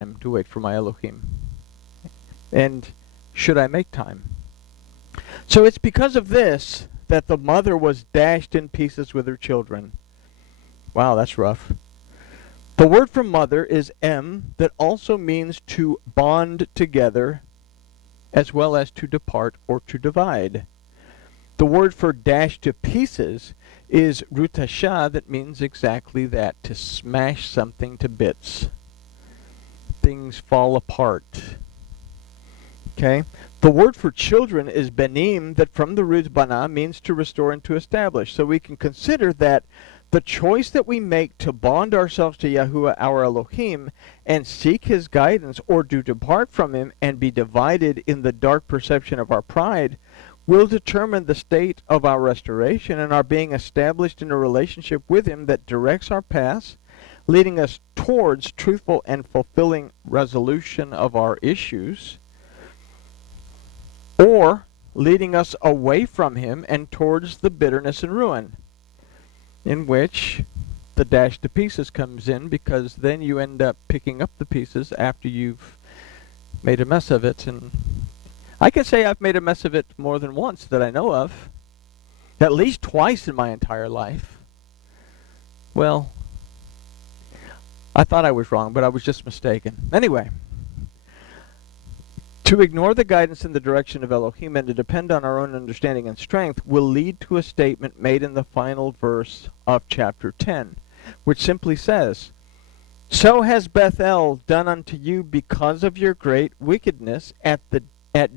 to wait for my Elohim? And should I make time? So it's because of this that the mother was dashed in pieces with her children. Wow, that's rough. The word for mother is em, that also means to bond together, as well as to depart or to divide. The word for dashed to pieces is rutasha, that means exactly that, to smash something to bits. Things fall apart. Okay? The word for children is benim, that from the root bana means to restore and to establish. So we can consider that the choice that we make to bond ourselves to Yahuwah our Elohim and seek his guidance, or to depart from him and be divided in the dark perception of our pride, will determine the state of our restoration and our being established in a relationship with him that directs our paths, leading us towards truthful and fulfilling resolution of our issues, or leading us away from him and towards the bitterness and ruin, in which the dash to pieces comes in, because then you end up picking up the pieces after you've made a mess of it. And I can say I've made a mess of it more than once that I know of. At least twice in my entire life. Well, I thought I was wrong, but I was just mistaken. Anyway, to ignore the guidance in the direction of Elohim and to depend on our own understanding and strength will lead to a statement made in the final verse of chapter 10, which simply says, "So has Bethel done unto you because of your great wickedness. At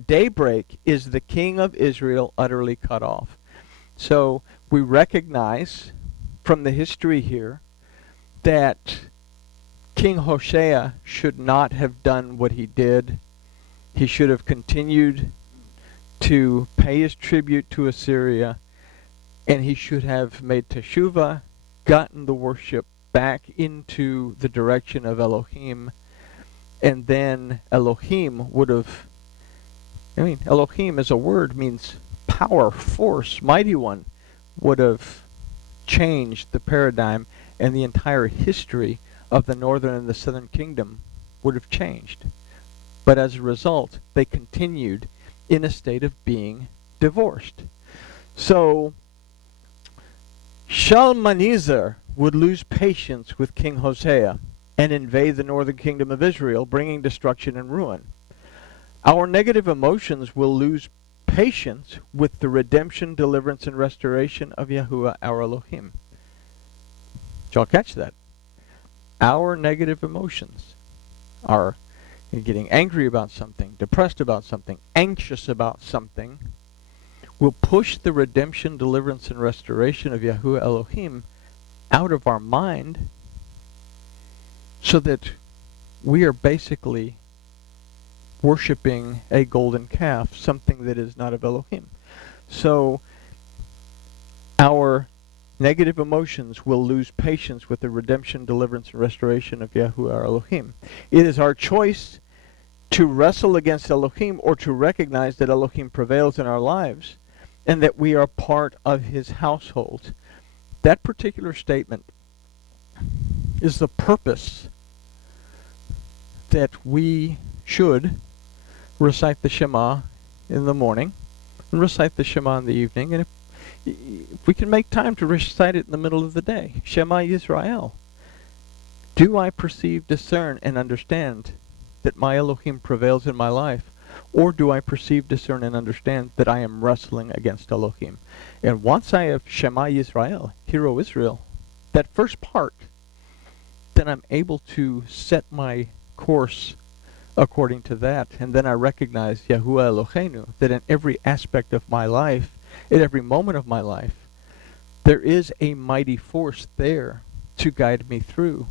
daybreak is the king of Israel utterly cut off." So we recognize from the history here that King Hoshea should not have done what he did. He should have continued to pay his tribute to Assyria, and he should have made teshuvah, gotten the worship back into the direction of Elohim, and then Elohim would have, Elohim as a word means power, force, mighty one, would have changed the paradigm, and the entire history of the northern and the southern kingdom would have changed. But as a result, they continued in a state of being divorced. So Shalmaneser would lose patience with King Hoshea and invade the northern kingdom of Israel, bringing destruction and ruin. Our negative emotions will lose patience with the redemption, deliverance, and restoration of Yahuwah our Elohim. Did y'all catch that? Our negative emotions are getting angry about something, depressed about something, anxious about something, will push the redemption, deliverance, and restoration of Yahuwah Elohim out of our mind, so that we are basically worshiping a golden calf, something that is not of Elohim. So our negative emotions will lose patience with the redemption, deliverance, and restoration of Yahuwah our Elohim. It is our choice to wrestle against Elohim, or to recognize that Elohim prevails in our lives and that we are part of his household. That particular statement is the purpose that we should recite the Shema in the morning and recite the Shema in the evening, and if we can make time to recite it in the middle of the day. Shema Yisrael. Do I perceive, discern, and understand that my Elohim prevails in my life? Or do I perceive, discern, and understand that I am wrestling against Elohim? And once I have Shema Yisrael, Hear O Israel, that first part, then I'm able to set my course according to that. And then I recognize Yahuwah Eloheinu, that in every aspect of my life, at every moment of my life, there is a mighty force there to guide me through,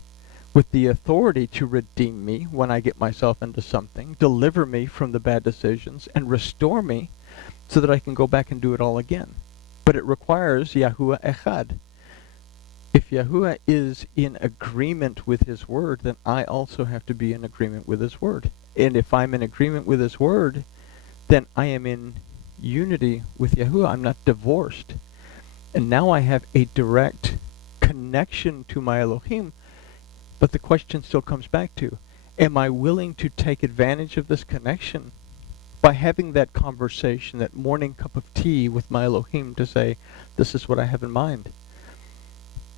with the authority to redeem me when I get myself into something, deliver me from the bad decisions, and restore me so that I can go back and do it all again. But it requires Yahuwah Echad. If Yahuwah is in agreement with his word, then I also have to be in agreement with his word. And if I'm in agreement with his word, then I am in unity with Yahuwah. I'm not divorced. And now I have a direct connection to my Elohim. But the question still comes back to, am I willing to take advantage of this connection by having that conversation, that morning cup of tea with my Elohim to say, this is what I have in mind?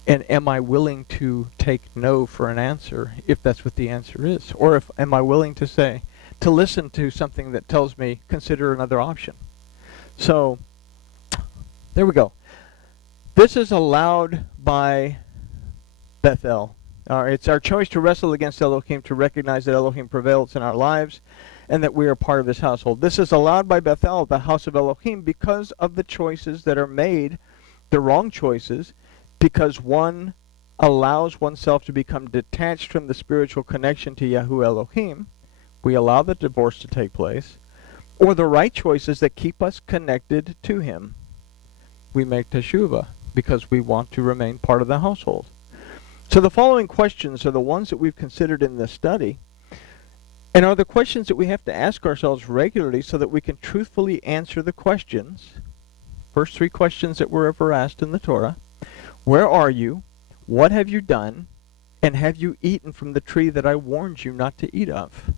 And am I willing to take no for an answer if that's what the answer is? Or am I willing to say, to listen to something that tells me, consider another option? So, there we go. This is allowed by Bethel. It's our choice to wrestle against Elohim, to recognize that Elohim prevails in our lives, and that we are part of his household. This is allowed by Bethel, the house of Elohim, because of the choices that are made, the wrong choices, because one allows oneself to become detached from the spiritual connection to Yahuwah Elohim. We allow the divorce to take place. Or the right choices that keep us connected to him. We make teshuvah because we want to remain part of the household. So the following questions are the ones that we've considered in this study, and are the questions that we have to ask ourselves regularly so that we can truthfully answer the questions. First three questions that were ever asked in the Torah. Where are you? What have you done? And have you eaten from the tree that I warned you not to eat of?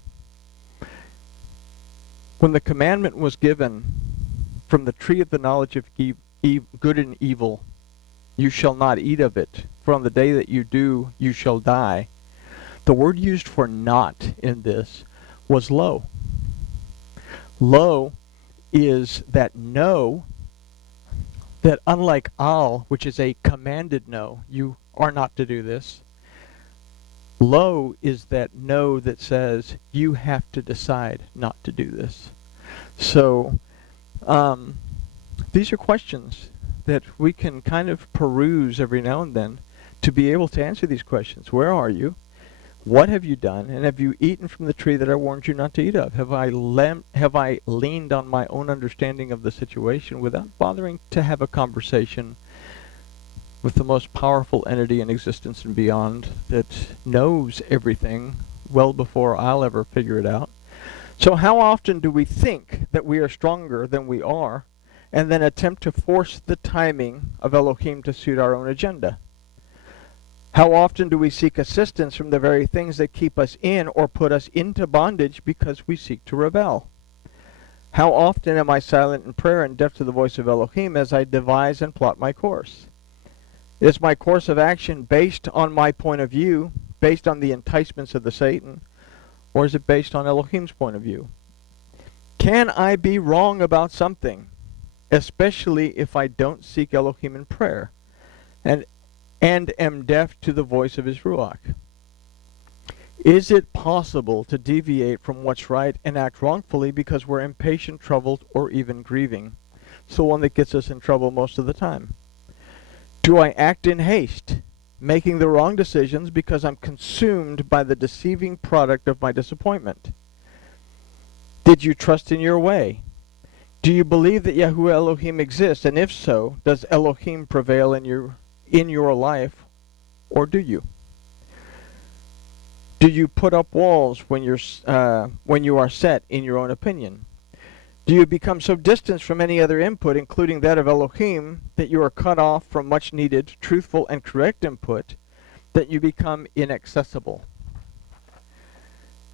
When the commandment was given from the tree of the knowledge of good and evil, you shall not eat of it, for on the day that you do, you shall die. The word used for not in this was lo. Lo is that no, that unlike al, which is a commanded no, you are not to do this. Lo is that no that says you have to decide not to do this. So these are questions that we can kind of peruse every now and then to be able to answer these questions. Where are you? What have you done? And have you eaten from the tree that I warned you not to eat of? Have I leaned on my own understanding of the situation without bothering to have a conversation with the most powerful entity in existence and beyond that knows everything well before I'll ever figure it out? So how often do we think that we are stronger than we are, and then attempt to force the timing of Elohim to suit our own agenda? How often do we seek assistance from the very things that keep us in or put us into bondage because we seek to rebel? How often am I silent in prayer and deaf to the voice of Elohim as I devise and plot my course? Is my course of action based on my point of view, based on the enticements of the Satan, or is it based on Elohim's point of view? Can I be wrong about something, especially if I don't seek Elohim in prayer, and am deaf to the voice of his Ruach? Is it possible to deviate from what's right and act wrongfully because we're impatient, troubled, or even grieving? It's the one that gets us in trouble most of the time. Do I act in haste, making the wrong decisions because I'm consumed by the deceiving product of my disappointment? Did you trust in your way? Do you believe that Yahuwah Elohim exists? And if so, does Elohim prevail in your life, or do you? Do you put up walls when you are set in your own opinion? Do you become so distant from any other input, including that of Elohim, that you are cut off from much needed, truthful, and correct input, that you become inaccessible?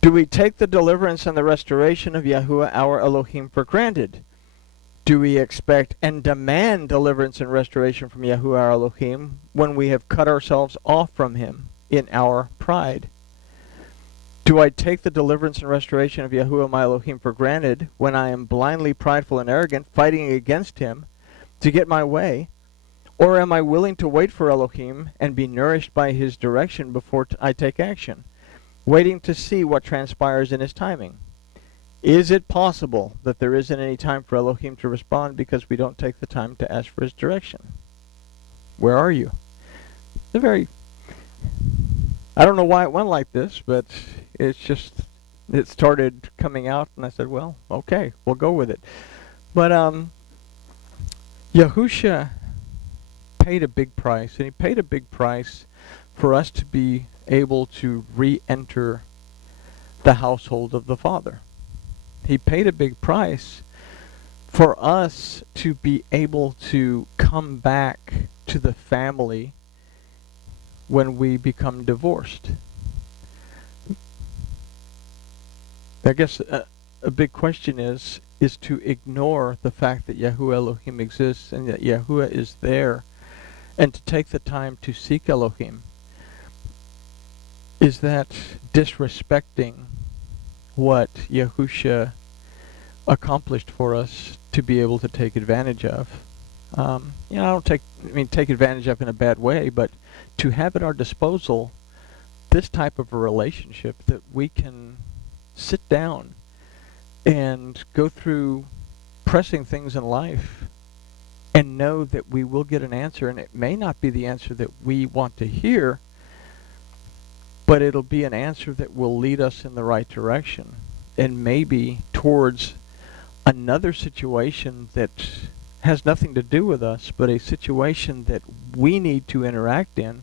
Do we take the deliverance and the restoration of Yahuwah our Elohim for granted? Do we expect and demand deliverance and restoration from Yahuwah our Elohim when we have cut ourselves off from him in our pride? Do I take the deliverance and restoration of Yahuwah my Elohim for granted when I am blindly prideful and arrogant, fighting against him to get my way? Or am I willing to wait for Elohim and be nourished by his direction before I take action, waiting to see what transpires in his timing? Is it possible that there isn't any time for Elohim to respond because we don't take the time to ask for his direction? Where are you? I don't know why it went like this, but it started coming out, and I said, well, okay, we'll go with it. But Hoshea paid a big price, and he paid a big price for us to be able to re-enter the household of the Father. He paid a big price for us to be able to come back to the family when we become divorced. I guess a big question is to ignore the fact that Yahuwah Elohim exists and that Yahuwah is there, and to take the time to seek Elohim. Is that disrespecting what Yahusha accomplished for us to be able to take advantage of? I don't take advantage of in a bad way, but to have at our disposal this type of a relationship that we can sit down and go through pressing things in life and know that we will get an answer, and it may not be the answer that we want to hear, but it'll be an answer that will lead us in the right direction and maybe towards another situation that has nothing to do with us, but a situation that we need to interact in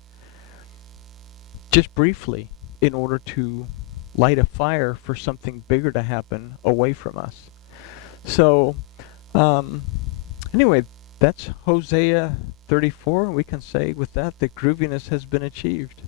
just briefly in order to light a fire for something bigger to happen away from us. So, anyway, that's Hosea 34, and we can say with that grooviness has been achieved.